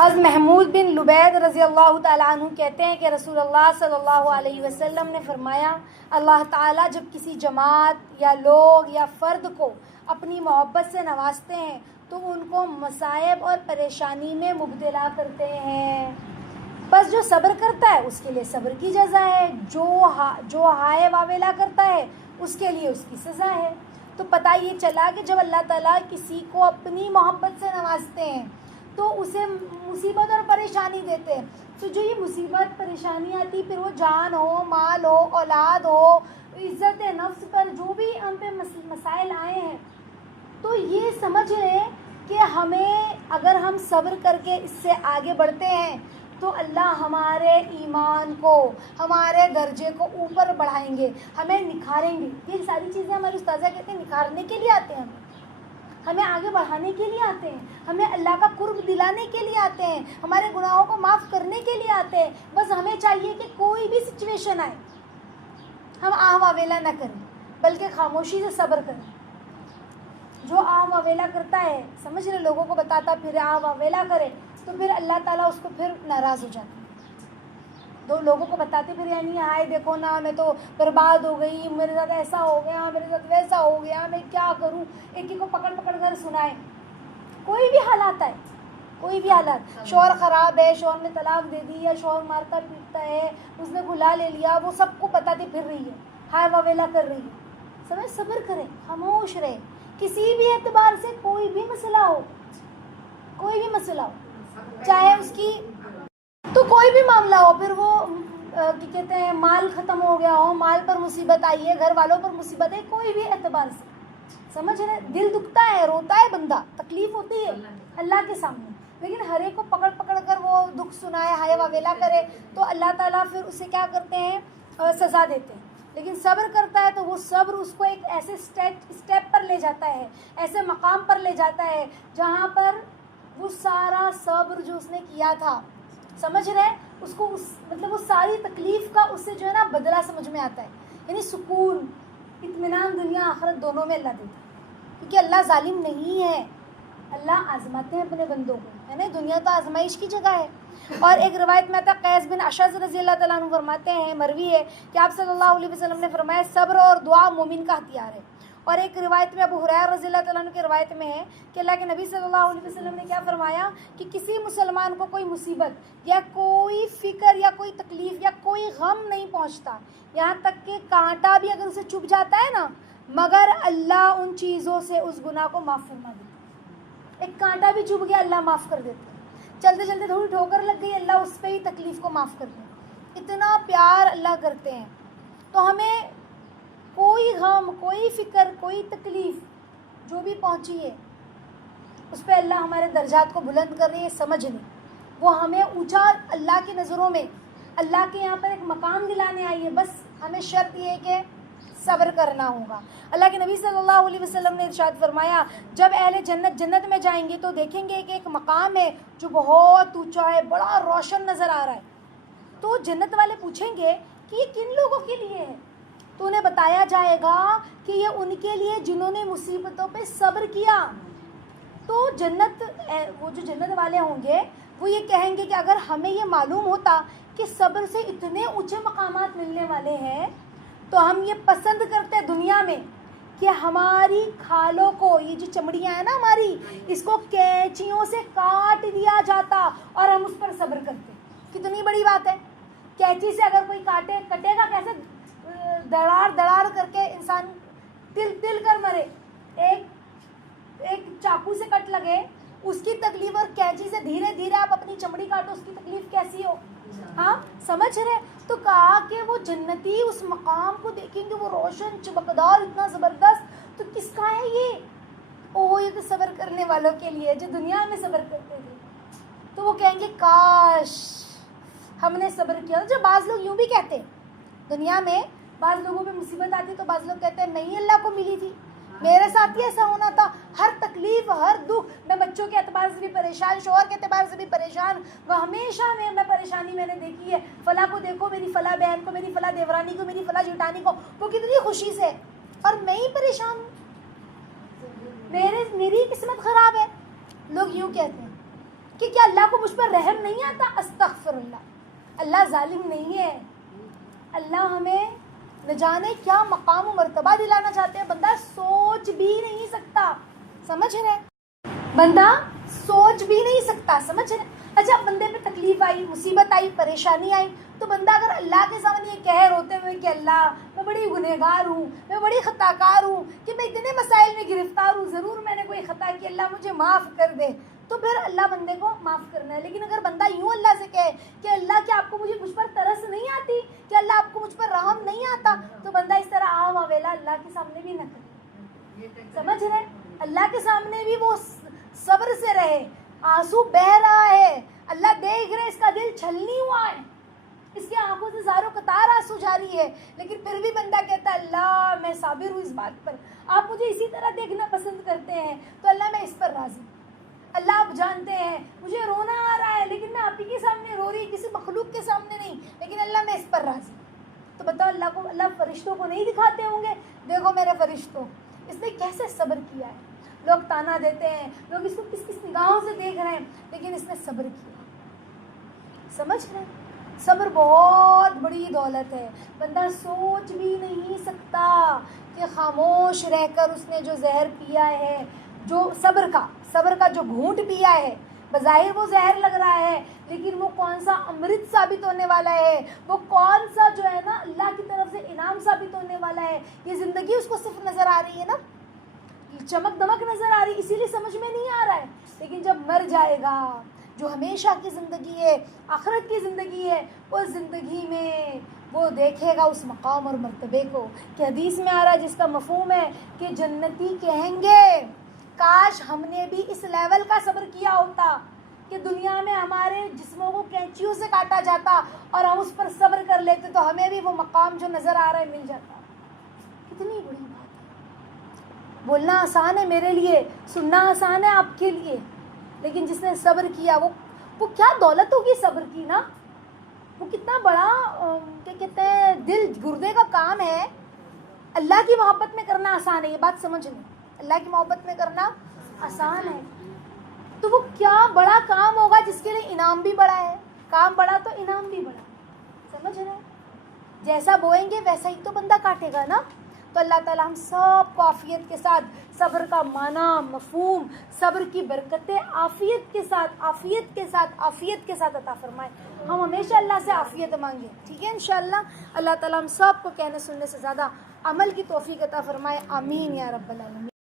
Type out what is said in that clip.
حضرت محمود بن لبید رضی اللہ تعالیٰ عنہ کہتے ہیں کہ رسول اللہ صلی اللہ علیہ وسلم نے فرمایا، اللہ تعالیٰ جب کسی جماعت یا لوگ یا فرد کو اپنی محبت سے نوازتے ہیں تو ان کو مصائب اور پریشانی میں مبتلا کرتے ہیں، بس جو صبر کرتا ہے اس کے لیے صبر کی جزا ہے، جو ہائے واویلا کرتا ہے اس کے لیے اس کی سزا ہے۔ تو پتہ یہ چلا کہ جب اللہ تعالیٰ کسی کو اپنی محبت سے نوازتے ہیں تو اسے مصیبت اور پریشانی دیتے ہیں، تو جو یہ مصیبت پریشانی آتی پھر وہ جان ہو، مال ہو، اولاد ہو، عزت نفس پر جو بھی ہم پہ مسائل آئے ہیں، تو یہ سمجھ لیں کہ ہمیں اگر ہم صبر کر کے اس سے آگے بڑھتے ہیں تو اللہ ہمارے ایمان کو، ہمارے درجے کو اوپر بڑھائیں گے، ہمیں نکھاریں گے۔ یہ ساری چیزیں ہمارے استاذہ کہتے ہیں نکھارنے کے لیے آتے ہیں، ہمیں آگے بڑھانے کے لیے آتے ہیں، ہمیں اللہ کا قرب دلانے کے لیے آتے ہیں، ہمارے گناہوں کو معاف کرنے کے لیے آتے ہیں۔ بس ہمیں چاہیے کہ کوئی بھی سچویشن آئے ہم آہ واویلا نہ کریں بلکہ خاموشی سے صبر کریں۔ جو آہ واویلا کرتا ہے، سمجھ رہے، لوگوں کو بتاتا پھر آہ واویلا کرے تو پھر اللہ تعالیٰ اس کو پھر ناراض ہو جاتا ہے۔ دو لوگوں کو بتاتے پھر یعنی ہائے دیکھو نا میں تو برباد ہو گئی، میرے ساتھ ایسا ہو گیا، میرے ساتھ ویسا ہو گیا، میں کیا کروں، ایک کو پکڑ کر سنائے۔ کوئی بھی حالات ہے، کوئی بھی حالات، شوہر خراب ہے، شوہر نے طلاق دے دی، یا شوہر مارتا پیٹتا ہے، اس نے گھلا لے لیا، وہ سب کو بتاتی پھر رہی ہے، ہائے واویلا کر رہی ہے۔ سمجھ، صبر کرے، خاموش رہے، کسی بھی اعتبار سے کوئی بھی مسئلہ ہو، کوئی بھی مسئلہ ہو، چاہے اس کی تو کوئی بھی معاملہ ہو، پھر وہ کیا کہتے ہیں مال ختم ہو گیا ہو، مال پر مصیبت آئی ہے، گھر والوں پر مصیبت ہے، کوئی بھی اعتبار سے، سمجھ رہے، دل دکھتا ہے، روتا ہے بندہ، تکلیف ہوتی ہے اللہ کے سامنے، لیکن ہر ایک کو پکڑ کر وہ دکھ سنائے، ہائے واویلا کرے تو اللہ تعالیٰ پھر اسے کیا کرتے ہیں، سزا دیتے ہیں۔ لیکن صبر کرتا ہے تو وہ صبر اس کو ایک ایسے اسٹیپ پر لے جاتا ہے، ایسے مقام پر لے جاتا ہے جہاں پر وہ سارا صبر جو اس نے کیا تھا، سمجھ رہے، اس کو مطلب وہ ساری تکلیف کا اس سے جو ہے نا بدلہ سمجھ میں آتا ہے، یعنی سکون، اطمینان دنیا آخرت دونوں میں اللہ دیتا ہے، کیونکہ اللہ ظالم نہیں ہے، اللہ آزماتے ہیں اپنے بندوں کو، ہے نا، دنیا تو آزمائش کی جگہ ہے۔ اور ایک روایت میں آتا ہے، قیس بن اشعث رضی اللہ تعالیٰ عنہ فرماتے ہیں، مروی ہے کہ آپ صلی اللہ علیہ وسلم نے فرمایا صبر اور دعا مومن کا ہتھیار ہے۔ اور ایک روایت میں ابو ہریرہ رضی اللہ تعالیٰ عنہ کی روایت میں ہے کہ اللہ کے نبی صلی اللہ علیہ وسلم نے کیا فرمایا کہ کسی مسلمان کو کوئی مصیبت یا کوئی فکر یا کوئی تکلیف یا کوئی غم نہیں پہنچتا، یہاں تک کہ کانٹا بھی اگر اسے چبھ جاتا ہے نا، مگر اللہ ان چیزوں سے اس گناہ کو معاف فرما دیتا ہے۔ ایک کانٹا بھی چبھ گیا اللہ معاف کر دیتا ہے، چلتے چلتے تھوڑی ٹھوکر لگ گئی اللہ اس پہ ہی تکلیف کو معاف کر دیتا ہے، اتنا پیار اللہ کرتے ہیں۔ تو ہمیں کوئی غم، کوئی فکر، کوئی تکلیف جو بھی پہنچی ہے اس پہ اللہ ہمارے درجات کو بلند کر رہی ہے، سمجھ لیں وہ ہمیں اونچا اللہ کی نظروں میں، اللہ کے یہاں پر ایک مقام دلانے آئی ہے، بس ہمیں شرط یہ ہے کہ صبر کرنا ہوگا۔ اللہ کے نبی صلی اللہ علیہ وسلم نے ارشاد فرمایا، جب اہل جنت میں جائیں گے تو دیکھیں گے کہ ایک مقام ہے جو بہت اونچا ہے، بڑا روشن نظر آ رہا ہے، تو جنت والے پوچھیں گے کہ یہ کن لوگوں کے لیے ہے، تو انہیں بتایا جائے گا کہ یہ ان کے لیے جنہوں نے مصیبتوں پہ صبر کیا۔ تو وہ جو جنت والے ہوں گے وہ یہ کہیں گے کہ اگر ہمیں یہ معلوم ہوتا کہ صبر سے اتنے اونچے مقامات ملنے والے ہیں تو ہم یہ پسند کرتے دنیا میں کہ ہماری کھالوں کو، یہ جو چمڑیاں ہیں نا ہماری، اس کو کینچیوں سے کاٹ دیا جاتا اور ہم اس پر صبر کرتے۔ کتنی بڑی بات ہے، کینچی سے اگر کوئی کٹے گا کیسے، دڑار کر کے انسان تل کر مرے، ایک چاقو سے کٹ لگے اس کی تکلیف، اور کینچی سے دھیرے دھیرے آپ اپنی چمڑی کاٹو اس کی تکلیف کیسی ہو، ہاں سمجھ رہے۔ تو کہا کہ وہ جنتی اس مقام کو دیکھیں گے، وہ روشن چمکدار اتنا زبردست، تو کس کا ہے یہ؟ یہ تو صبر کرنے والوں کے لیے جو دنیا میں صبر کرتے تھے۔ تو وہ کہیں گے کاش ہم نے صبر کیا۔ جو بعض لوگ یوں بھی کہتے ہیں، دنیا میں بعض لوگوں پہ مصیبت آتی تو بعض لوگ کہتے ہیں نہیں اللہ کو ملی تھی، میرے ساتھ ہی ایسا ہونا تھا، ہر تکلیف، ہر دکھ، میں بچوں کے اعتبار سے بھی پریشان، شوہر کے اعتبار سے بھی پریشان، وہ ہمیشہ میں پریشانی میں نے دیکھی ہے، فلاں کو دیکھو، میری فلاں بہن کو، میری فلاں دیورانی کو، میری فلاں جٹانی کو، وہ کتنی خوشی سے، اور میں ہی پریشان ہوں، میری قسمت خراب ہے۔ لوگ یوں کہتے ہیں، کہ کیا اللہ کو مجھ پر رحم نہیں آتا؟ استغفر اللہ، اللہ ظالم نہیں ہے، اللہ ہمیں نہ جانے کیا مقام و مرتبہ دلانا چاہتے ہیں، بندہ سوچ بھی نہیں سکتا، سمجھ رہے؟ بندہ سوچ بھی نہیں سکتا، سمجھ رہے؟ اچھا بندے پہ تکلیف آئی، مصیبت آئی، پریشانی آئی، تو بندہ اگر اللہ کے سامنے یہ کہہ روتے ہوئے کہ اللہ میں بڑی گنہگار ہوں، میں بڑی خطا کار ہوں، کہ میں اتنے مسائل میں گرفتار ہوں، ضرور میں نے کوئی خطا کی، اللہ مجھے معاف کر دے، تو پھر اللہ بندے کو معاف کرنا ہے۔ لیکن اگر بندہ یوں اللہ سے کہے کہ اللہ کیا آپ کو مجھ پر ترس نہیں آتی، کہ اللہ آپ کو مجھ پر رحم نہیں آتا، تو بندہ اس طرح عام اویلا اللہ کے سامنے بھی نہ کرے، سمجھ رہے؟ اللہ کے سامنے بھی وہ صبر سے رہے، آنسو بہ رہا ہے، اللہ دیکھ رہے اس کا دل چھلنی ہوا ہے، اس کی آنکھوں سے زاروں قطار آنسو جاری ہے، لیکن پھر بھی بندہ کہتا ہے اللہ میں صابر ہوں اس بات پر، آپ مجھے اسی طرح دیکھنا پسند کرتے ہیں، تو اللہ میں اس پر راضی ہوں، اللہ آپ جانتے ہیں مجھے رونا آ رہا ہے، لیکن میں آپ ہی کے سامنے رو رہی، کسی مخلوق کے سامنے نہیں، لیکن اللہ میں اس پر راضی ہوں۔ تو بتاؤ اللہ فرشتوں کو نہیں دکھاتے ہوں گے، دیکھو میرے فرشتوں، اس نے کیسے صبر کیا ہے، لوگ تانا دیتے ہیں، لوگ اس کو کس کس نگاہوں سے دیکھ رہے ہیں، لیکن اس نے صبر کیا، سمجھ رہے ہیں؟ صبر بہت بڑی دولت ہے، بندہ سوچ بھی نہیں سکتا کہ خاموش رہ کر اس نے جو زہر پیا ہے، جو صبر کا جو گھونٹ پیا ہے، بظاہر وہ زہر لگ رہا ہے، لیکن وہ کون سا امرت ثابت ہونے والا ہے، وہ کون سا جو ہے نا اللہ کی طرف سے انعام ثابت ہونے والا ہے۔ یہ زندگی اس کو صرف نظر آ رہی ہے نا، چمک دمک نظر آ رہی، اسی لیے سمجھ میں نہیں آ رہا ہے، لیکن جب مر جائے گا، جو ہمیشہ کی زندگی ہے، آخرت کی زندگی ہے، اس زندگی میں وہ دیکھے گا اس مقام اور مرتبے کو، کہ حدیث میں آ رہا ہے جس کا مفہوم ہے کہ جنتی کہیں گے کاش ہم نے بھی اس لیول کا صبر کیا ہوتا کہ دنیا میں ہمارے جسموں کو کینچیوں سے کاٹا جاتا اور ہم اس پر صبر کر لیتے تو ہمیں بھی وہ مقام جو نظر آ رہا ہے مل جاتا۔ کتنی بڑی بات ہے، بولنا آسان ہے میرے لیے، سننا آسان ہے آپ کے لیے، لیکن جس نے صبر کیا وہ کیا دولت ہوگی صبر کی نا، وہ کتنا بڑا کیا کہتے ہیں دل گردے کا کام ہے۔ اللہ کی محبت میں کرنا آسان ہے، یہ بات سمجھ لیں، اللہ کی محبت میں کرنا آسان ہے، تو وہ کیا بڑا کام ہوگا جس کے لیے انعام بھی بڑا ہے، کام بڑا تو انعام بھی بڑا، سمجھ رہے ہیں؟ جیسا بوئیں گے ویسا ہی تو بندہ کاٹے گا نا۔ تو اللہ تعالیٰ ہم سب کو عافیت کے ساتھ صبر کا معنی مفہوم، صبر کی برکتیں عافیت کے ساتھ عطا فرمائے۔ ہم ہمیشہ اللہ سے عافیت مانگیں، ٹھیک ہے انشاءاللہ۔ اللہ تعالیٰ ہم سب کو کہنے سننے سے زیادہ عمل کی توفیق عطا فرمائے، آمین یا رب العالمین۔